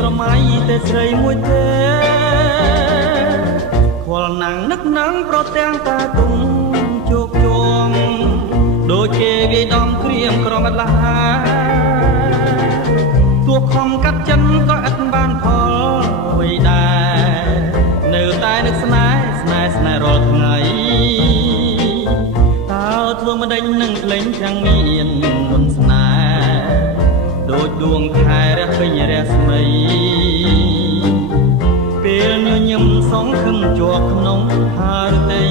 ស្រមៃតែស្រីមួយទេខលណាំងនឹកណាំងប្រទាំងតាទុំជោគជងដូចគេវាយដំក្រៀមក្រមអត់ឡាទោះខំកាត់ចិនក៏ឥតបានផលអ្វីដែរនៅតែនឹកស្នេហ៍រាល់ថ្ងៃតើធ្វើមិនដេញនឹងភ្លេងទាំងមានមុនស្នេហ៍ដូចដួងខែរះពេញរស្មីពេលញញឹមសងខឹងជាប់ក្នុងហារតី